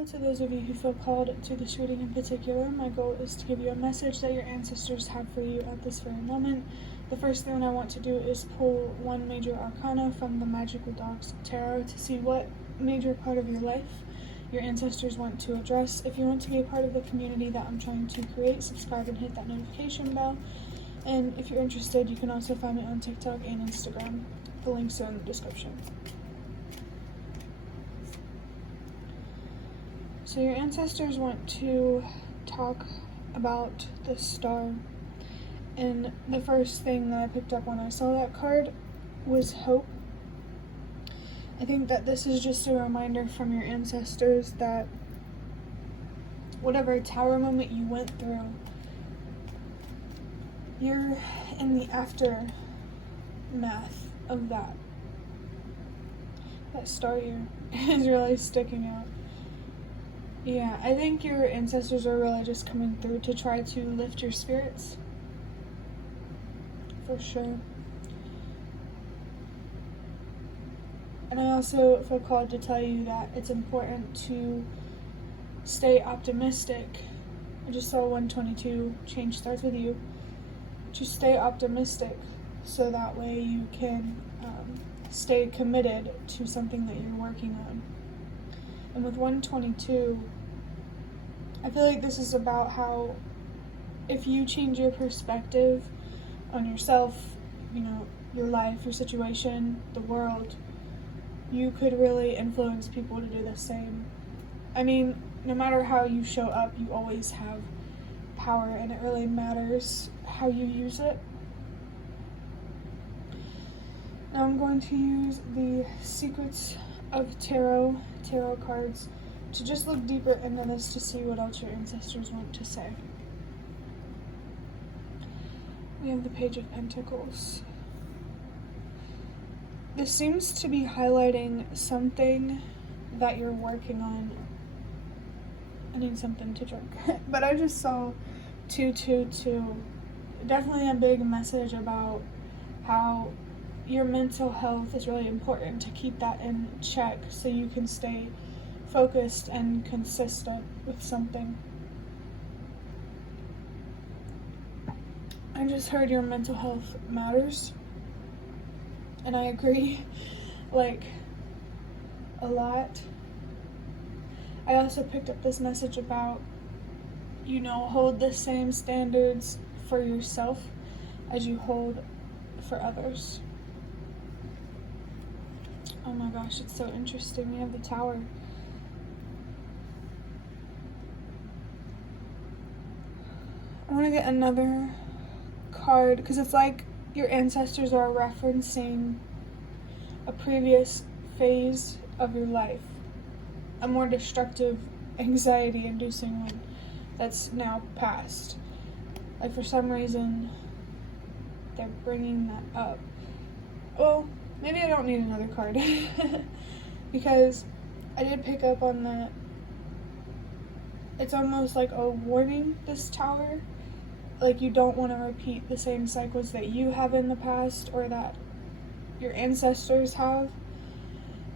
Hello to those of you who feel called to this reading in particular. My goal is to give you a message that your ancestors have for you at this very moment. The first thing I want to do is pull one major arcana from the Magical Dogs Tarot to see what major part of your life your ancestors want to address. If you want to be a part of the community that I'm trying to create, subscribe and hit that notification bell. And if you're interested, you can also find me on TikTok and Instagram. The links are in the description. So your ancestors want to talk about the star. And the first thing that I picked up when I saw that card was hope. I think that this is just a reminder from your ancestors that whatever tower moment you went through, you're in the aftermath of that. That star here is really sticking out. Yeah, I think your ancestors are really just coming through to try to lift your spirits. For sure. And I also feel called to tell you that it's important to stay optimistic. I just saw 122, change starts with you. To stay optimistic so that way you can stay committed to something that you're working on. And with 122, I feel like this is about how if you change your perspective on yourself, your life, your situation, the world, you could really influence people to do the same. I mean, no matter how you show up, you always have power, and it really matters how you use it. Now I'm going to use the Secrets of Tarot cards to just look deeper into this to see what else your ancestors want to say. We have the Page of Pentacles. This seems to be highlighting something that you're working on. I need something to drink. But I just saw 222. Definitely a big message about how your mental health is really important to keep that in check so you can stay focused and consistent with something. I just heard your mental health matters. And I agree, a lot. I also picked up this message about, hold the same standards for yourself as you hold for others. Oh my gosh, it's so interesting. We have the Tower. I want to get another card because it's like your ancestors are referencing a previous phase of your life, a more destructive, anxiety-inducing one that's now past. Like for some reason, they're bringing that up. Well, maybe I don't need another card because I did pick up on that. It's almost like a warning, this Tower. Like you don't want to repeat the same cycles that you have in the past or that your ancestors have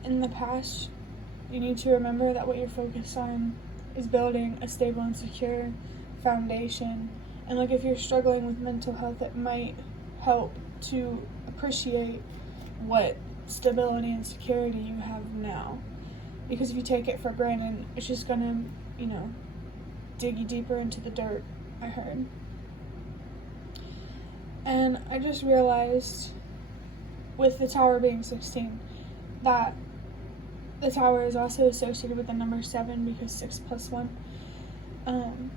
in the past. You need to remember that what you're focused on is building a stable and secure foundation. And like if you're struggling with mental health, it might help to appreciate what stability and security you have now. Because if you take it for granted, it's just gonna, dig you deeper into the dirt, I heard. And I just realized, with the Tower being 16, that the Tower is also associated with the number 7 because 6 plus 1. And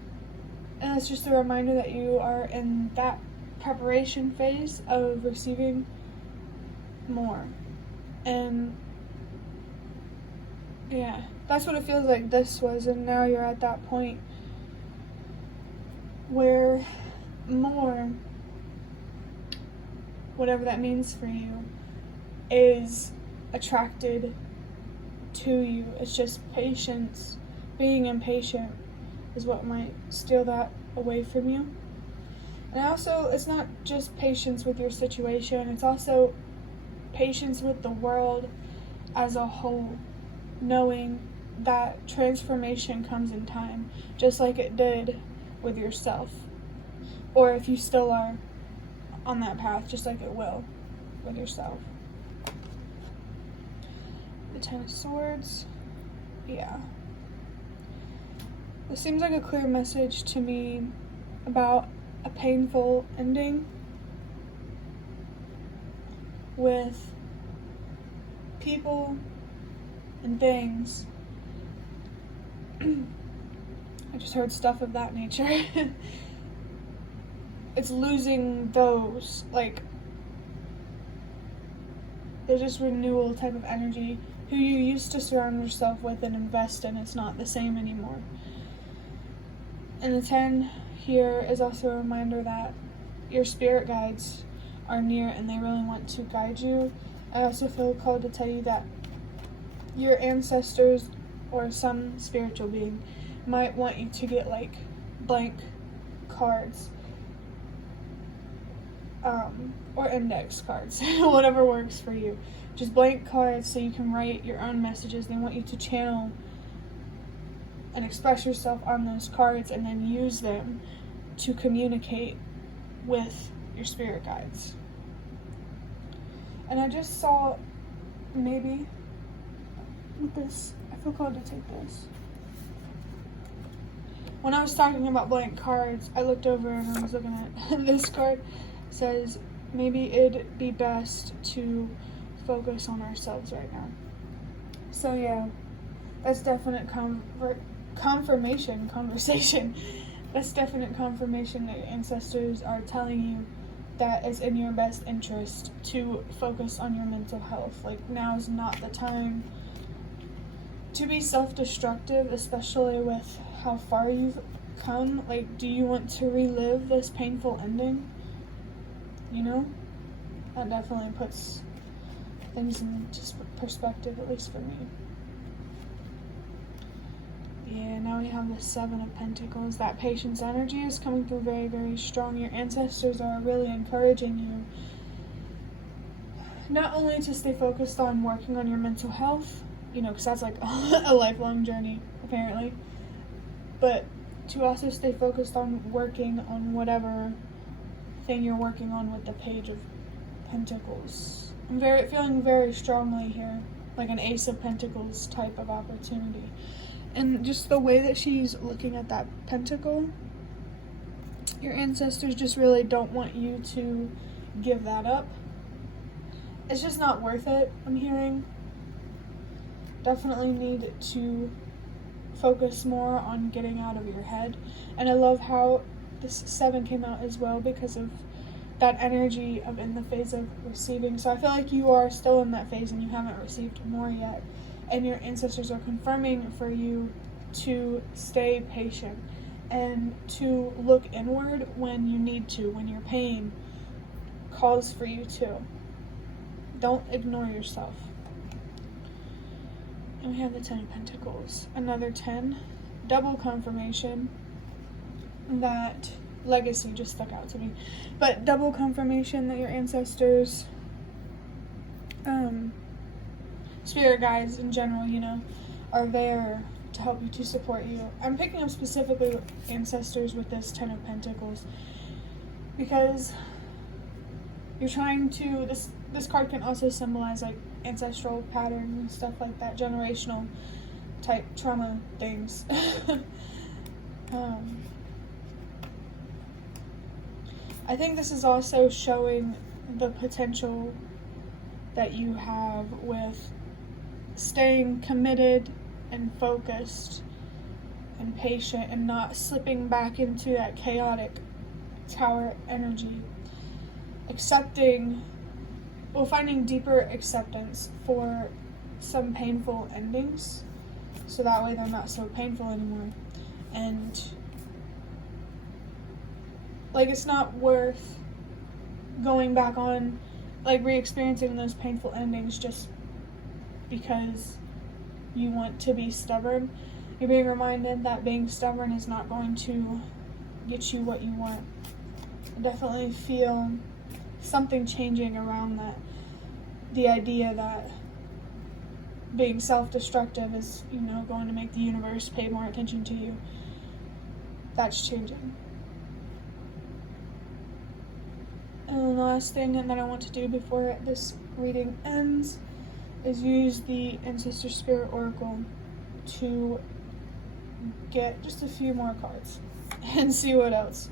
it's just a reminder that you are in that preparation phase of receiving more. And yeah, that's what it feels like this was, and now you're at that point where more, whatever that means for you, is attracted to you. It's just patience. Being impatient is what might steal that away from you. And also, it's not just patience with your situation, it's also patience with the world as a whole, knowing that transformation comes in time, just like it did with yourself. Or if you still are on that path, just like it will with yourself. The Ten of Swords. Yeah. This seems like a clear message to me about a painful ending with people and things. I just heard stuff of that nature. It's losing those, like, there's just renewal type of energy. Who you used to surround yourself with and invest in, it's not the same anymore. And the 10 here is also a reminder that your spirit guides are near and they really want to guide you. I also feel called to tell you that your ancestors or some spiritual being might want you to get like blank cards, or index cards, whatever works for you. Just blank cards so you can write your own messages. They want you to channel and express yourself on those cards and then use them to communicate with your spirit guides. And I just saw, maybe with this, I feel called to take this. When I was talking about blank cards, I looked over and I was looking at this card. It says, maybe it'd be best to focus on ourselves right now. So yeah, that's definite conversation. That's definite confirmation that your ancestors are telling you that it's in your best interest to focus on your mental health. Like, now is not the time to be self-destructive, especially with how far you've come. Like, do you want to relive this painful ending? You know? That definitely puts things in just perspective, at least for me. Yeah, now we have the Seven of Pentacles. That patience energy is coming through very, very strong. Your ancestors are really encouraging you not only to stay focused on working on your mental health, you know, because that's like a lifelong journey, apparently, but to also stay focused on working on whatever thing you're working on with the Page of Pentacles. I'm feeling very strongly here, like an Ace of Pentacles type of opportunity. And just the way that she's looking at that pentacle, your ancestors just really don't want you to give that up. It's just not worth it, I'm hearing. Definitely need to focus more on getting out of your head. And I love how this 7 came out as well, because of that energy of in the phase of receiving. So I feel like you are still in that phase and you haven't received more yet. And your ancestors are confirming for you to stay patient and to look inward when you need to, when your pain calls for you to. Don't ignore yourself. And we have the 10 of Pentacles. Another 10. Double confirmation that legacy just stuck out to me. But double confirmation that your ancestors, spirit guides in general, you know, are there to help you, to support you. I'm picking up specifically ancestors with this 10 of Pentacles because you're trying to, this card can also symbolize like ancestral patterns and stuff like that, generational type trauma things. I think this is also showing the potential that you have with staying committed and focused and patient and not slipping back into that chaotic tower energy. Accepting, well, finding deeper acceptance for some painful endings, so that way they're not so painful anymore. And like, it's not worth going back on, like, re-experiencing those painful endings just because you want to be stubborn. You're being reminded that being stubborn is not going to get you what you want. I definitely feel something changing around that. The idea that being self-destructive is, going to make the universe pay more attention to you. That's changing. And then the last thing that I want to do before this reading ends is use the Ancestor Spirit Oracle to get just a few more cards and see what else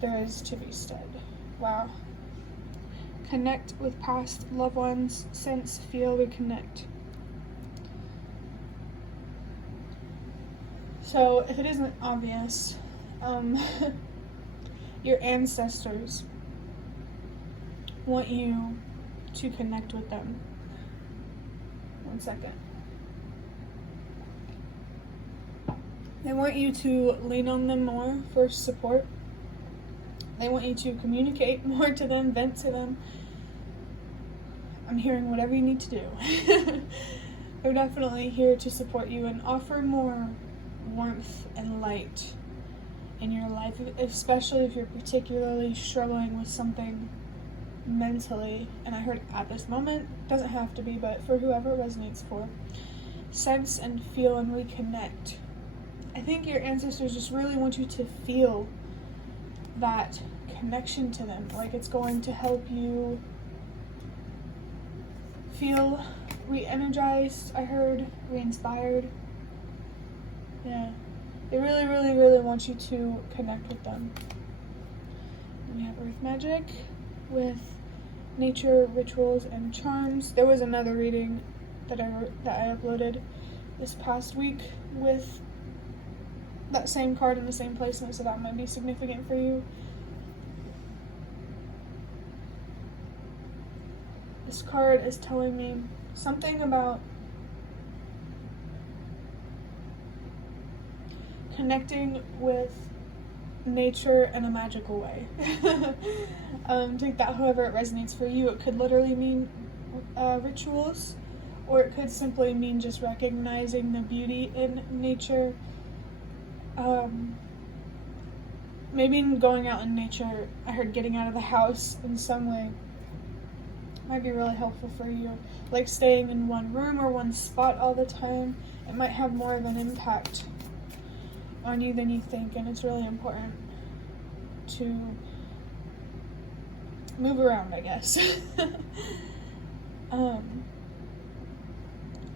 there is to be said. Wow. Connect with past loved ones, sense, feel, reconnect. So, if it isn't obvious, your ancestors want you to connect with them. One second. They want you to lean on them more for support. They want you to communicate more to them, vent to them. I'm hearing whatever you need to do. They're definitely here to support you and offer more warmth and light in your life, especially if you're particularly struggling with something mentally. And I heard at this moment, doesn't have to be, but for whoever it resonates for, sense and feel and reconnect. I think your ancestors just really want you to feel that connection to them, like it's going to help you feel re-energized, I heard, re-inspired. Yeah, they really, really, really want you to connect with them. And we have Earth Magic with nature, rituals, and charms. There was another reading that I uploaded this past week with that same card in the same placement, so that might be significant for you. This card is telling me something about connecting with nature in a magical way. Take that however it resonates for you. It could literally mean rituals, or it could simply mean just recognizing the beauty in nature. Maybe going out in nature, I heard getting out of the house in some way might be really helpful for you. Like staying in one room or one spot all the time, it might have more of an impact on you than you think, and it's really important to move around, I guess.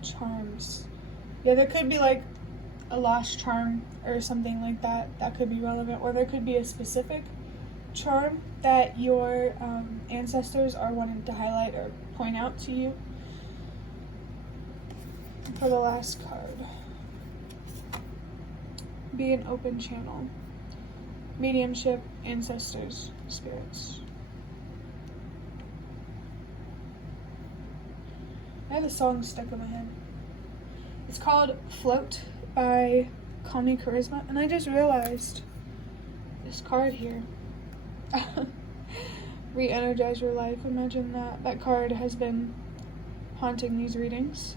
Charms. Yeah, there could be like a lost charm or something like that could be relevant, or there could be a specific charm that your ancestors are wanting to highlight or point out to you. For the last card, be an open channel. Mediumship, ancestors, spirits. I have a song stuck in my head. It's called Float by Call Me Charisma, and I just realized this card here. Re-energize your life. Imagine that card has been haunting these readings.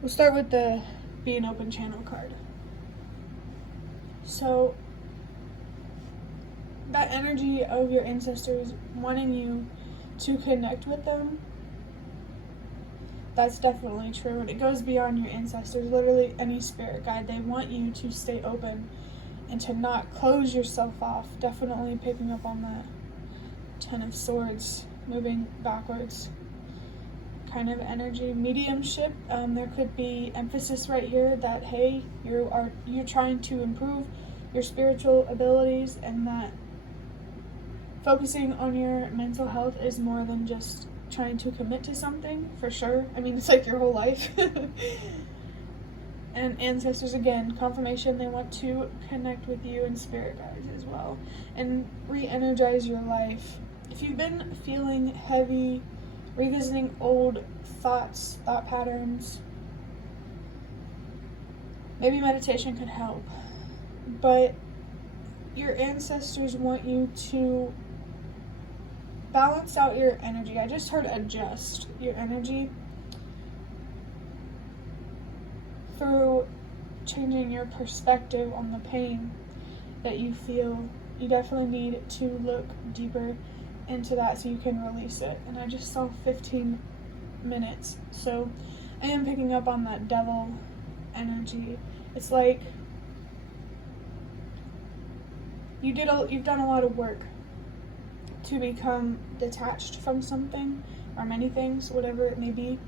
We'll start with the Be an Open Channel card. So that energy of your ancestors wanting you to connect with them, that's definitely true, and it goes beyond your ancestors. Literally any spirit guide, they want you to stay open and to not close yourself off. Definitely picking up on that Ten of Swords, moving backwards kind of energy. Mediumship, there could be emphasis right here that, hey, you're trying to improve your spiritual abilities, and that focusing on your mental health is more than just trying to commit to something, for sure. I mean, it's like your whole life. And ancestors, again, confirmation, they want to connect with you, and spirit guides as well, and re-energize your life. If you've been feeling heavy, revisiting old thoughts, thought patterns, maybe meditation could help. But your ancestors want you to balance out your energy. I just heard adjust your energy through changing your perspective on the pain that you feel. You definitely need to look deeper into that so you can release it. And I just saw 15 minutes. So I am picking up on that devil energy. It's like you've done a lot of work to become detached from something or many things, whatever it may be.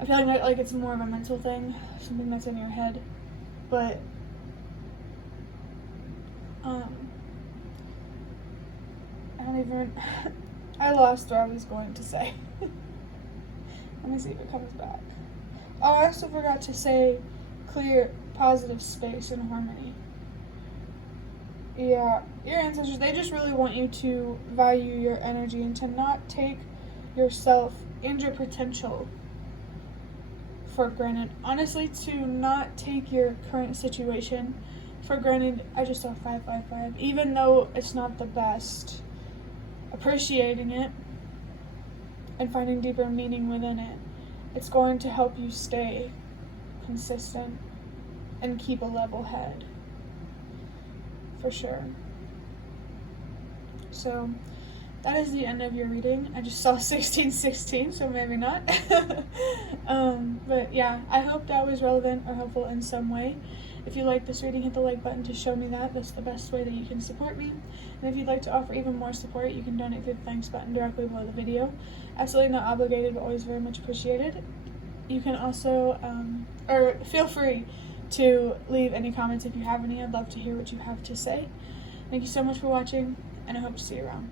I feel like it's more of a mental thing, something that's in your head. But I lost what I was going to say. Let me see if it comes back. Oh, I also forgot to say clear, positive space and harmony. Yeah, your ancestors, they just really want you to value your energy and to not take yourself and your potential for granted. Honestly, to not take your current situation for granted. I just saw 555. Even though it's not the best, appreciating it and finding deeper meaning within it, it's going to help you stay consistent and keep a level head. For sure. So that is the end of your reading. I just saw 1616, so maybe not. But yeah, I hope that was relevant or helpful in some way. If you like this reading, hit the like button to show me that. That's the best way that you can support me. And if you'd like to offer even more support, you can donate through the thanks button directly below the video. Absolutely not obligated, but always very much appreciated. You can also, or feel free to leave any comments if you have any. I'd love to hear what you have to say. Thank you so much for watching, and I hope to see you around.